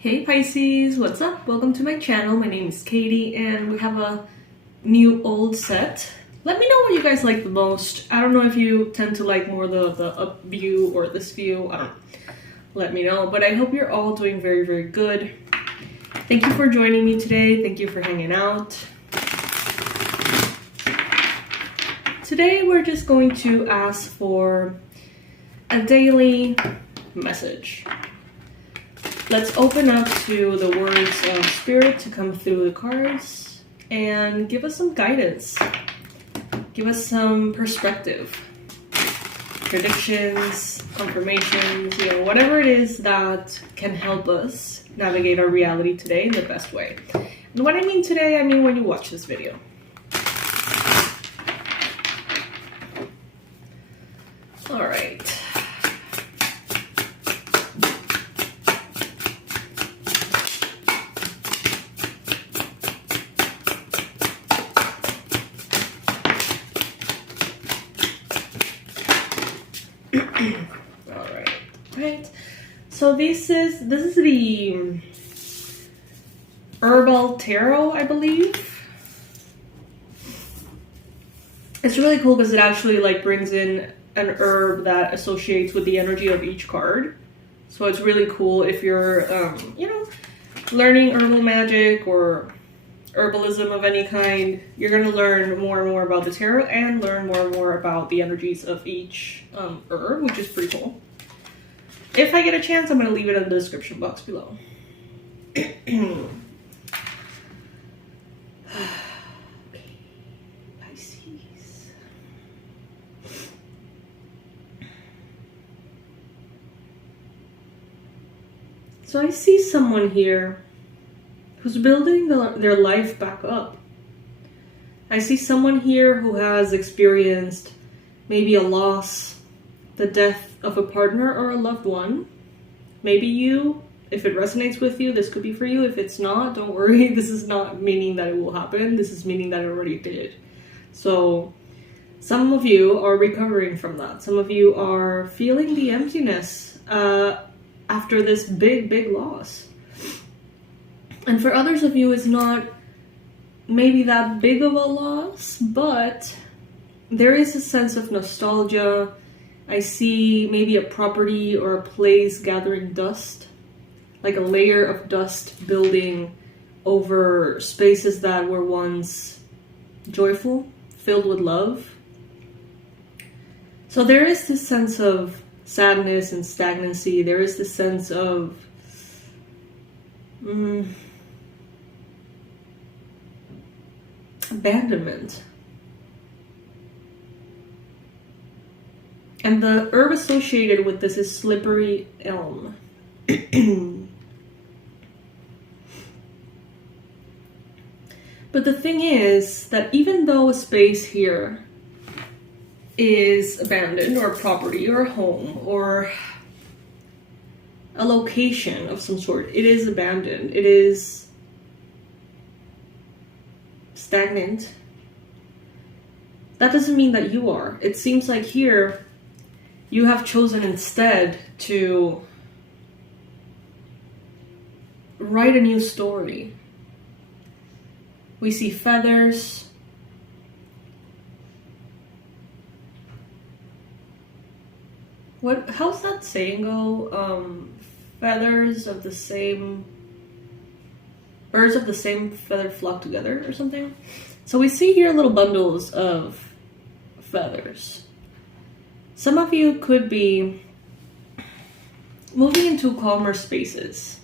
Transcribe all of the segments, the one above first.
Hey Pisces, what's up? Welcome to my channel. My name is Katie and we have a new old set. Let me know what you guys like the most. I don't know if you tend to like more the up view or this view. I don't know. Let me know. But I hope you're all doing very, very good. Thank you for joining me today. Thank you for hanging out. Today we're just going to ask for a daily message. Let's open up to the words of spirit to come through the cards and give us some guidance. Give us some perspective, predictions, confirmations, whatever it is that can help us navigate our reality today in the best way. And what I mean today, I mean when you watch this video. All right. Right, so this is the Herbal Tarot, I believe. It's really cool because it actually like brings in an herb that associates with the energy of each card. So it's really cool if you're learning herbal magic or herbalism of any kind. You're going to learn more and more about the tarot and learn more and more about the energies of each herb, which is pretty cool. If I get a chance, I'm going to leave it in the description box below. Pisces. So I see someone here who's building their life back up. I see someone here who has experienced maybe a loss, the death of a partner or a loved one. Maybe you, if it resonates with you, this could be for you. If it's not, don't worry. This is not meaning that it will happen. This is meaning that it already did. So some of you are recovering from that. Some of you are feeling the emptiness after this big, big loss. And for others of you, it's not maybe that big of a loss, but there is a sense of nostalgia. I see maybe a property or a place gathering dust, like a layer of dust building over spaces that were once joyful, filled with love. So there is this sense of sadness and stagnancy. There is this sense of abandonment. And the herb associated with this is slippery elm. But the thing is that even though a space here is abandoned, or a property, or a home, or a location of some sort, it is abandoned, it is stagnant, that doesn't mean that you are. It seems like here you have chosen instead to write a new story. We see feathers. How's that saying go? Feathers of the same, birds of the same feather flock together or something. So we see here little bundles of feathers. Some of you could be moving into calmer spaces.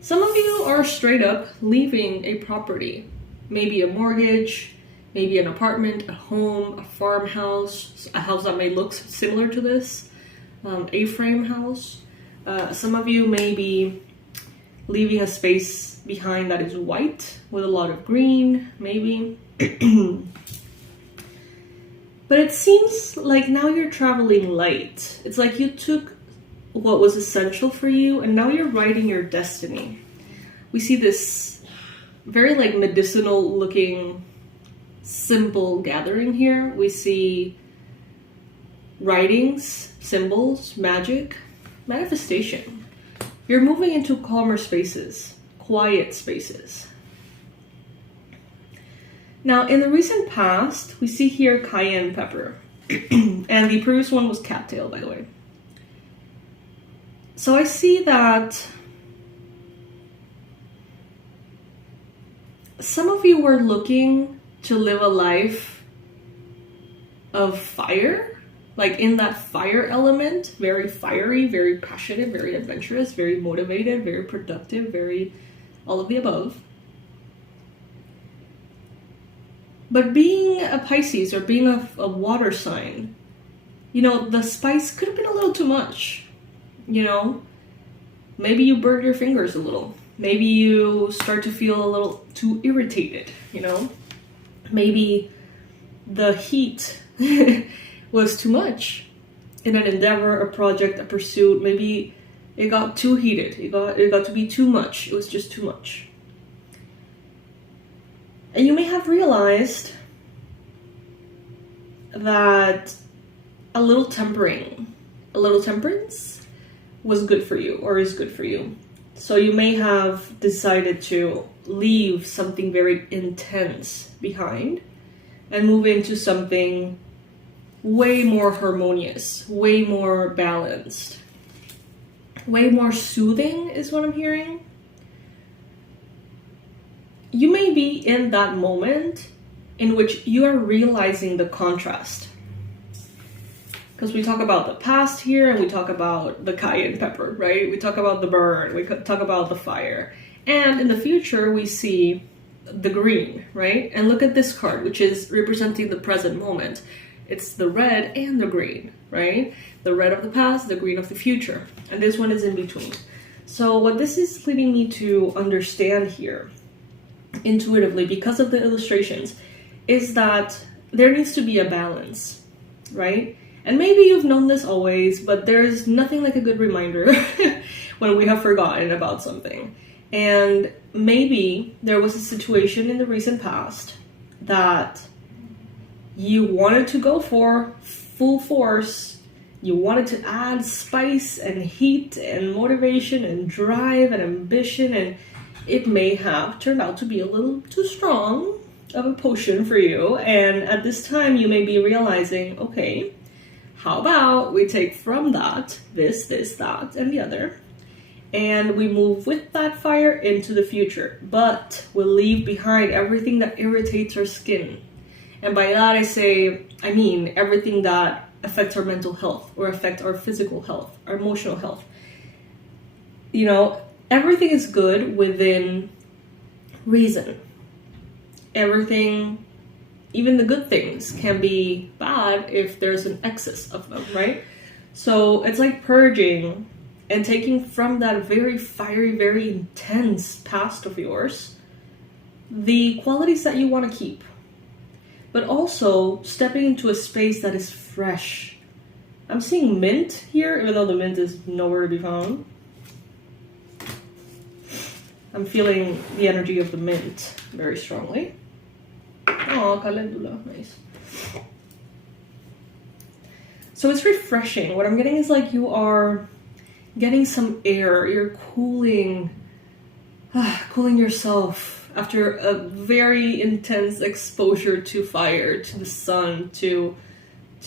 Some of you are straight up leaving a property, maybe a mortgage, maybe an apartment, a home, a farmhouse, a house that may look similar to this, A-frame house. Some of you may be leaving a space behind that is white with a lot of green, maybe. But it seems like now you're traveling light. It's like you took what was essential for you and now you're writing your destiny. We see this very like medicinal looking symbol gathering here. We see writings, symbols, magic, manifestation. you're moving into calmer spaces, quiet spaces. Now, in the recent past, we see here cayenne pepper. And the previous one was cattail, by the way. So I see that some of you were looking to live a life of fire, like in that fire element, very fiery, very passionate, very adventurous, very motivated, very productive, very all of the above. But being a Pisces or being a water sign, you know, the spice could have been a little too much, you know? Maybe you burn your fingers a little. Maybe you start to feel a little too irritated, you know? Maybe the heat was too much in an endeavor, a project, a pursuit. Maybe it got too heated. It got to be too much. It was just too much. And you may have realized that a little temperance was good for you or is good for you. So you may have decided to leave something very intense behind and move into something way more harmonious, way more balanced, way more soothing is what I'm hearing. You may be in that moment in which you are realizing the contrast. Because we talk about the past here and we talk about the cayenne pepper, right? We talk about the burn, we talk about the fire. And in the future, we see the green, right? And look at this card, which is representing the present moment. It's the red and the green, right? The red of the past, the green of the future. And this one is in between. So what this is leading me to understand here, intuitively, because of the illustrations, is that there needs to be a balance, right? And maybe you've known this always, but there's nothing like a good reminder when we have forgotten about something. And maybe there was a situation in the recent past that you wanted to go for full force. You wanted to add spice and heat and motivation and drive and ambition, and it may have turned out to be a little too strong of a potion for you. And at this time, you may be realizing, okay, how about we take from that, this, that, and the other, and we move with that fire into the future, but we'll leave behind everything that irritates our skin. And by that I mean everything that affects our mental health or affects our physical health, our emotional health. You know, everything is good within reason. Everything, even the good things, can be bad if there's an excess of them, right? So it's like purging and taking from that very fiery, very intense past of yours the qualities that you want to keep, but also stepping into a space that is fresh. I'm seeing mint here, even though the mint is nowhere to be found. I'm feeling the energy of the mint very strongly. Oh, calendula, nice. So it's refreshing. What I'm getting is like you are getting some air. You're cooling yourself after a very intense exposure to fire, to the sun, to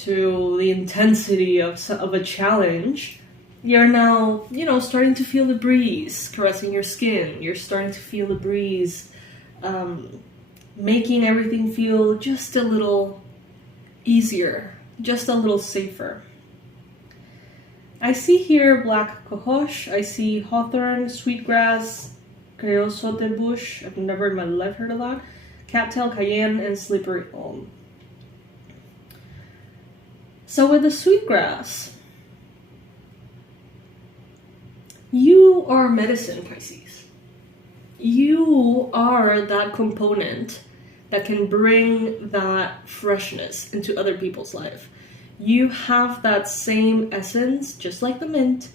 the intensity of a challenge. You're now, starting to feel the breeze caressing your skin. You're starting to feel the breeze making everything feel just a little easier, just a little safer. I see here black cohosh, I see hawthorn, sweetgrass, creosote bush, I've never in my life heard of that, cattail, cayenne, and slippery elm. So with the sweetgrass, you are medicine, Pisces. You are that component that can bring that freshness into other people's life. You have that same essence, just like the mint,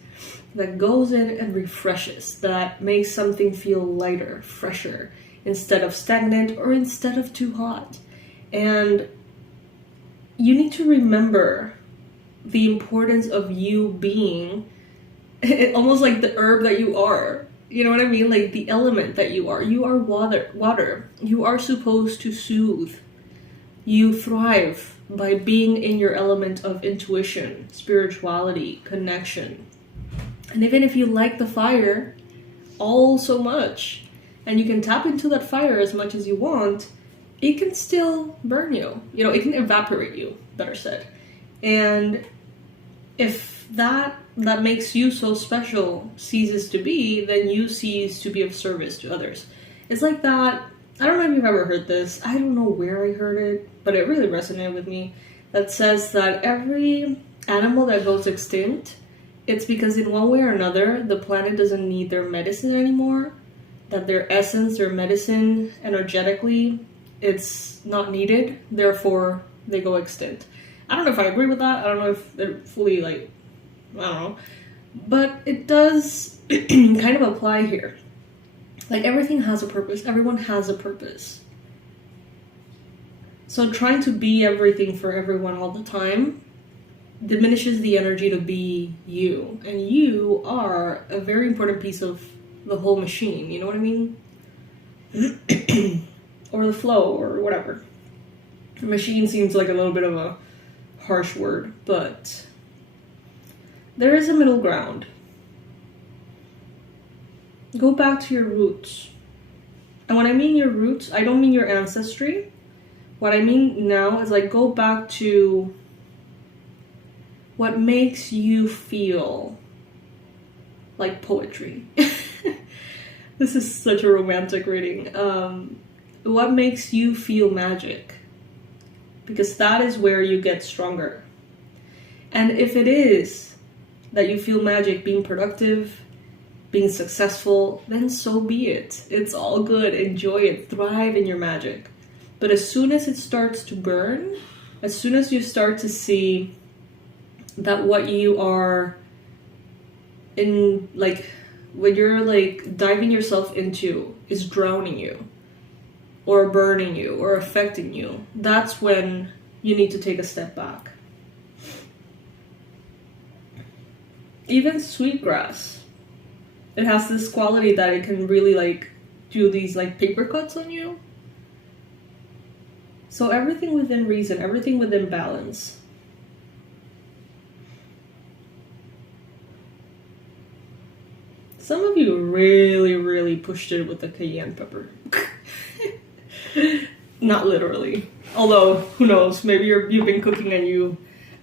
that goes in and refreshes, that makes something feel lighter, fresher, instead of stagnant or instead of too hot. And you need to remember the importance of you being almost like the herb that you are. You know what I mean? Like the element that you are. You are water. You are supposed to soothe. You thrive by being in your element of intuition, spirituality, connection. And even if you like the fire all so much, and you can tap into that fire as much as you want, it can still burn you. You know, it can evaporate you, better said. And if that makes you so special ceases to be, then you cease to be of service to others. It's like that. I don't know if you've ever heard this. I don't know where I heard it, but it really resonated with me. That says that every animal that goes extinct, it's because in one way or another, the planet doesn't need their medicine anymore. That their essence, their medicine, energetically, it's not needed. Therefore, they go extinct. I don't know if I agree with that. I don't know if they're fully I don't know. But it does kind of apply here. Like everything has a purpose. Everyone has a purpose. So trying to be everything for everyone all the time diminishes the energy to be you. And you are a very important piece of the whole machine. You know what I mean? Or the flow or whatever. Machine seems like a little bit of a harsh word, but there is a middle ground. Go back to your roots. And when I mean your roots, I don't mean your ancestry. What I mean now is like go back to what makes you feel like poetry. This is such a romantic reading. What makes you feel magic? Because that is where you get stronger. And if it is that you feel magic being productive, being successful, then so be it. It's all good. Enjoy it. Thrive in your magic. But as soon as it starts to burn, as soon as you start to see that what you are in, like, what you're like diving yourself into is drowning you, or burning you, or affecting you, that's when you need to take a step back. Even sweetgrass, it has this quality that it can really like do these like paper cuts on you. So everything within reason, everything within balance. Some of you really, really pushed it with the cayenne pepper. Not literally. Although, who knows, maybe you've been cooking and you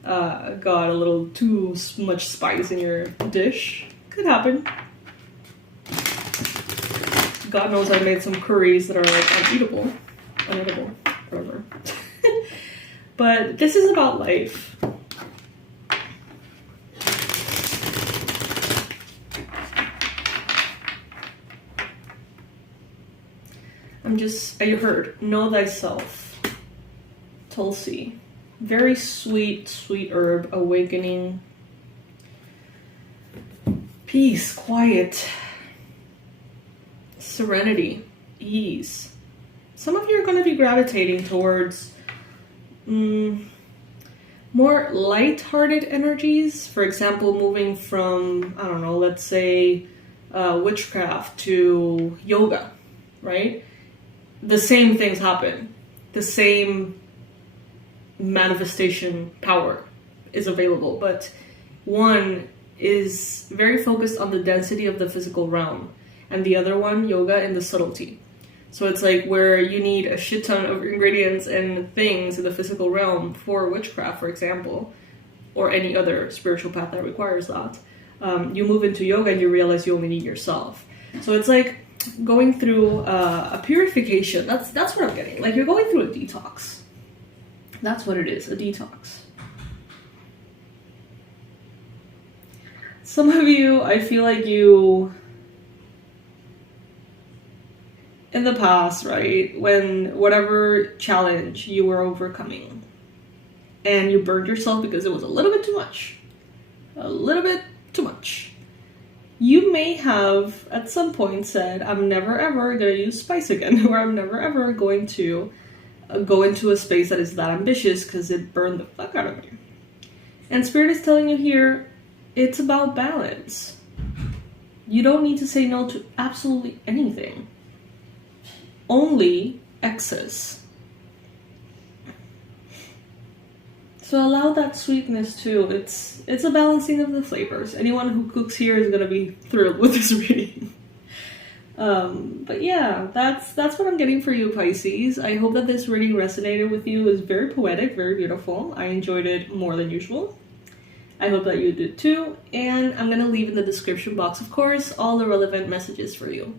got a little too much spice in your dish. Could happen. God knows I made some curries that are like unedible, whatever. But this is about life. You heard, know thyself. Tulsi. Very sweet, sweet herb, awakening. Peace, quiet. Serenity, ease. Some of you are going to be gravitating towards more light-hearted energies. For example, moving from, I don't know, let's say witchcraft to yoga, right? The same things happen. The same manifestation power is available, but one is very focused on the density of the physical realm, and the other one, yoga, in the subtlety. So it's like where you need a shit ton of ingredients and things in the physical realm for witchcraft, for example, or any other spiritual path that requires that. You move into yoga and you realize you only need yourself. So it's like going through a purification. That's what I'm getting. Like you're going through a detox. That's what it is, a detox. Some of you, I feel like you, in the past, right, when whatever challenge you were overcoming and you burned yourself because it was a little bit too much, you may have at some point said, I'm never ever going to use spice again, or I'm never ever going to go into a space that is that ambitious because it burned the fuck out of me. And Spirit is telling you here, it's about balance. You don't need to say no to absolutely anything. Only excess. So allow that sweetness too. It's a balancing of the flavors. Anyone who cooks here is gonna be thrilled with this reading. But yeah, that's what I'm getting for you, Pisces. I hope that this reading resonated with you. It was very poetic, very beautiful. I enjoyed it more than usual. I hope that you did too. And I'm gonna leave in the description box, of course, all the relevant messages for you.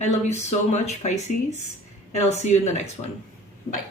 I love you so much, Pisces, and I'll see you in the next one. Bye.